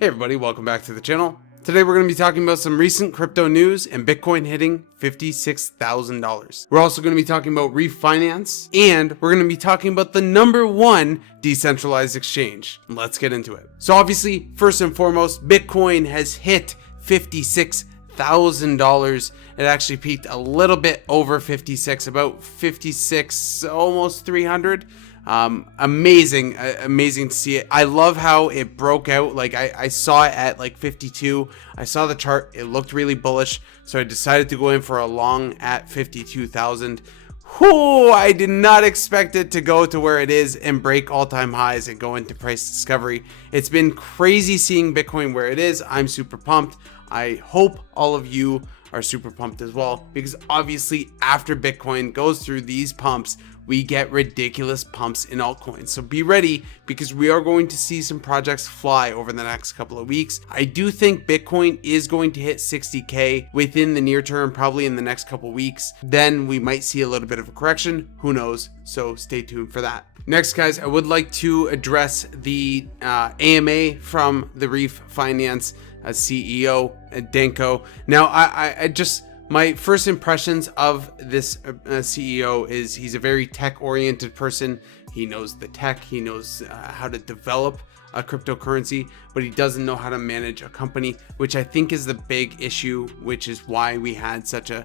Hey everybody, welcome back to the channel. Today we're going to be talking about some recent crypto news and Bitcoin hitting $56,000. We're also going to be talking about refinance, and we're going to be talking about the #1 decentralized exchange. Let's get into it. So obviously, first and foremost, Bitcoin has hit $56,000. It actually peaked a little bit over 56, about 56, almost 300. Amazing to see it. I love how it broke out. Like I saw it at like 52. I saw the chart, it looked really bullish, so I decided to go in for a long at 52,000. I did not expect it to go to where it is and break all-time highs and go into price discovery. It's been crazy seeing Bitcoin where it is. I'm super pumped. I hope all of you are super pumped as well, because obviously after Bitcoin goes through these pumps, we get ridiculous pumps in altcoins. So be ready, because we are going to see some projects fly over the next couple of weeks. I do think Bitcoin is going to hit 60K within the near term, probably in the next couple of weeks. Then we might see a little bit of a correction, who knows? So stay tuned for that. Next, guys, I would like to address the AMA from the Reef Finance CEO, Denko. Now, I just, my first impressions of this CEO is he's a very tech-oriented person. He knows the tech, he knows how to develop a cryptocurrency, but he doesn't know how to manage a company, which I think is the big issue, which is why we had such a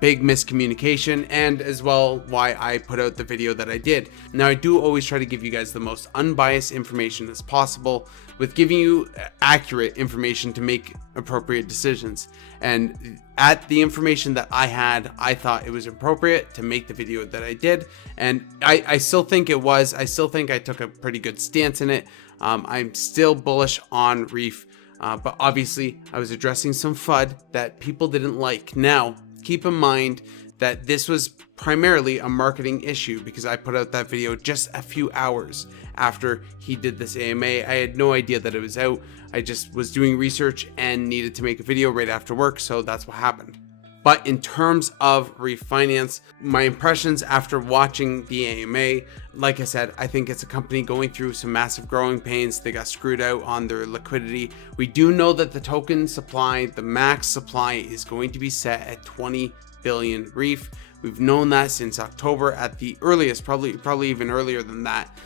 big miscommunication, and as well why I put out the video that I did. Now, I do always try to give you guys the most unbiased information as possible, with giving you accurate information to make appropriate decisions. And at the information that I had, I thought it was appropriate to make the video that I did, and I still think it was. I still think I took a pretty good stance in it. I'm still bullish on Reef, but obviously I was addressing some FUD that people didn't like. Now, keep in mind that this was primarily a marketing issue, because I put out that video just a few hours after he did this AMA. I had no idea that it was out. I just was doing research and needed to make a video right after work, so that's what happened. But in terms of refinance, my impressions after watching the AMA, like I said, I think it's a company going through some massive growing pains. They got screwed out on their liquidity. We do know that the token supply, the max supply, is going to be set at 20 billion Reef. We've known that since October at the earliest, probably even earlier than that.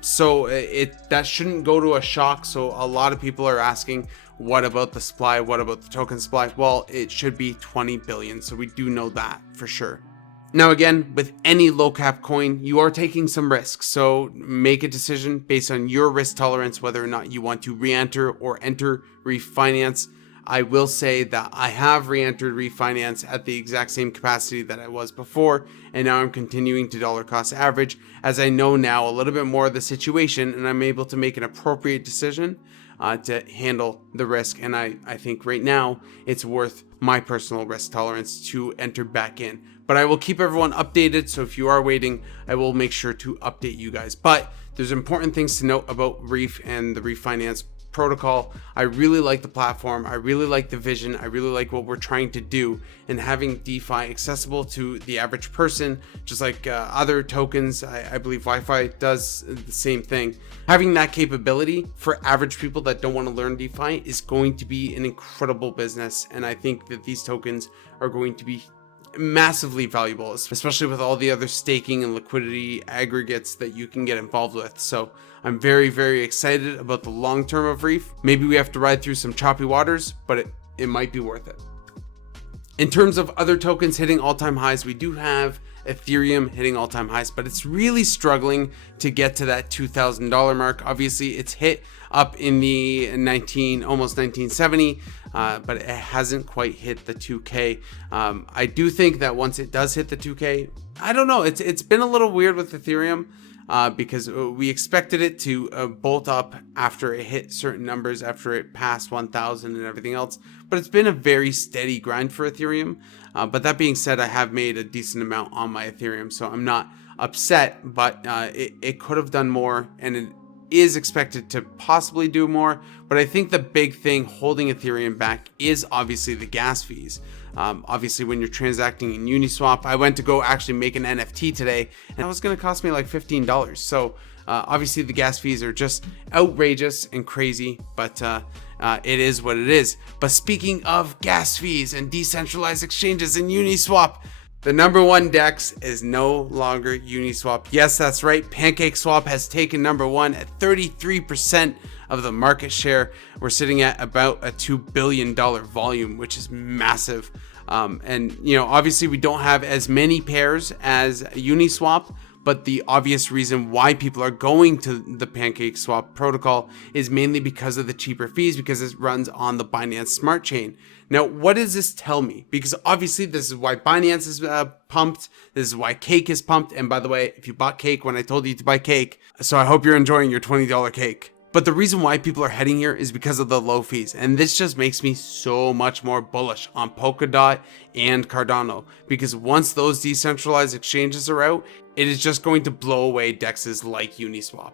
So that shouldn't go to a shock. So a lot of people are asking, what about the supply? What about the token supply? Well, it should be 20 billion. So we do know that for sure. Now, again, with any low cap coin, you are taking some risks. So make a decision based on your risk tolerance, whether or not you want to re-enter or enter refinance. I will say that I have re-entered refinance at the exact same capacity that I was before, and now I'm continuing to dollar cost average, as I know now a little bit more of the situation, and I'm able to make an appropriate decision to handle the risk. And I think right now it's worth my personal risk tolerance to enter back in. But I will keep everyone updated, so if you are waiting, I will make sure to update you guys. But there's important things to note about Reef and the refinance protocol. I really like the platform. I really like the vision. I really like what we're trying to do, and having DeFi accessible to the average person, just like other tokens. I believe Wi-Fi does the same thing. Having that capability for average people that don't want to learn DeFi is going to be an incredible business, and I think that these tokens are going to be massively valuable, especially with all the other staking and liquidity aggregates that you can get involved with. So I'm very, very excited about the long term of Reef. Maybe we have to ride through some choppy waters, but it might be worth it. In terms of other tokens hitting all-time highs, we do have Ethereum hitting all-time highs, but it's really struggling to get to that $2,000 mark. Obviously, it's hit up in the almost 1970, but it hasn't quite hit the 2K. I do think that once it does hit the 2K, I don't know, it's been a little weird with Ethereum, because we expected it to bolt up after it hit certain numbers, after it passed 1,000 and everything else. But it's been a very steady grind for Ethereum. But that being said, I have made a decent amount on my Ethereum, so I'm not upset, but it could have done more, and it is expected to possibly do more. But I think the big thing holding Ethereum back is obviously the gas fees. Obviously, when you're transacting in Uniswap, I went to go actually make an NFT today, and it was going to cost me like $15. So Obviously, the gas fees are just outrageous and crazy, but it is what it is. But speaking of gas fees and decentralized exchanges and Uniswap, the number one DEX is no longer Uniswap. Yes, that's right. Pancake Swap has taken number one at 33% of the market share. We're sitting at about a $2 billion volume, which is massive. And obviously we don't have as many pairs as Uniswap, but the obvious reason why people are going to the Pancake Swap protocol is mainly because of the cheaper fees, because it runs on the Binance Smart Chain. Now, what does this tell me? Because obviously this is why Binance is pumped. This is why Cake is pumped. And by the way, if you bought Cake when I told you to buy Cake, so I hope you're enjoying your $20 cake. But the reason why people are heading here is because of the low fees. And this just makes me so much more bullish on Polkadot and Cardano. Because once those decentralized exchanges are out, it is just going to blow away DEXs like Uniswap.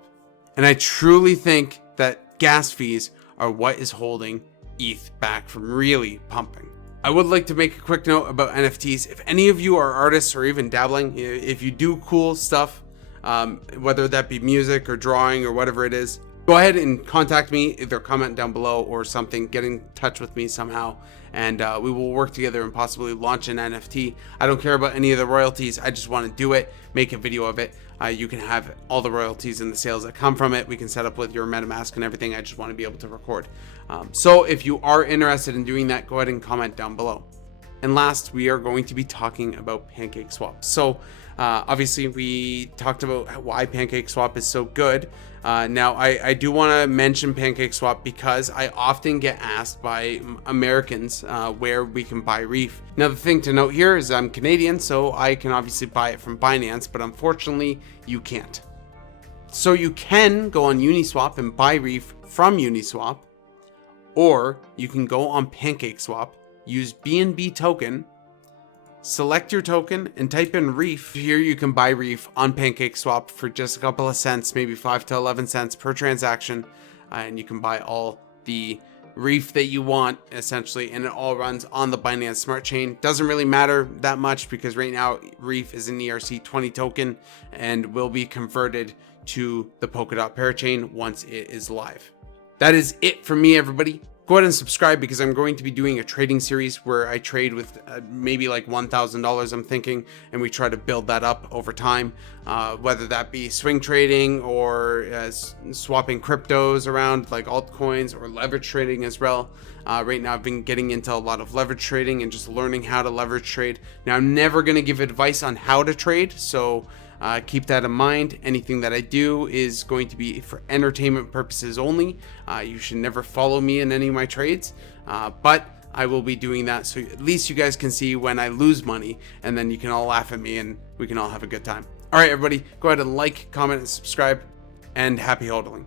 And I truly think that gas fees are what is holding ETH back from really pumping. I would like to make a quick note about NFTs. If any of you are artists or even dabbling, if you do cool stuff, whether that be music or drawing or whatever it is, go ahead and contact me, either comment down below or something, get in touch with me somehow, and we will work together and possibly launch an NFT. I don't care about any of the royalties. I just want to do it, make a video of it. You can have all the royalties and the sales that come from it. We can set up with your MetaMask and everything. I just want to be able to record. So if you are interested in doing that, go ahead and comment down below. And last, we are going to be talking about Pancake Swap. So obviously we talked about why Pancake Swap is so good. Now I do want to mention Pancake Swap because I often get asked by Americans where we can buy Reef. Now the thing to note here is I'm Canadian, so I can obviously buy it from Binance, but unfortunately you can't. So you can go on Uniswap and buy Reef from Uniswap, or you can go on Pancake Swap, use BNB token, select your token and type in Reef. Here you can buy Reef on Pancake Swap for just a couple of cents, maybe 5 to 11 cents per transaction. And you can buy all the Reef that you want essentially, and it all runs on the Binance Smart Chain. Doesn't really matter that much because right now Reef is an ERC20 token and will be converted to the Polkadot parachain once it is live. That is it for me, everybody. Go ahead and subscribe because I'm going to be doing a trading series where I trade with maybe like $1,000 I'm thinking, and we try to build that up over time, whether that be swing trading or swapping cryptos around like altcoins, or leverage trading as well. Right now I've been getting into a lot of leverage trading and just learning how to leverage trade. Now I'm never going to give advice on how to trade, so keep that in mind. Anything that I do is going to be for entertainment purposes only. You should never follow me in any of my trades, but I will be doing that so at least you guys can see when I lose money, and then you can all laugh at me and we can all have a good time. All right, everybody, go ahead and like, comment, and subscribe, and happy hodling.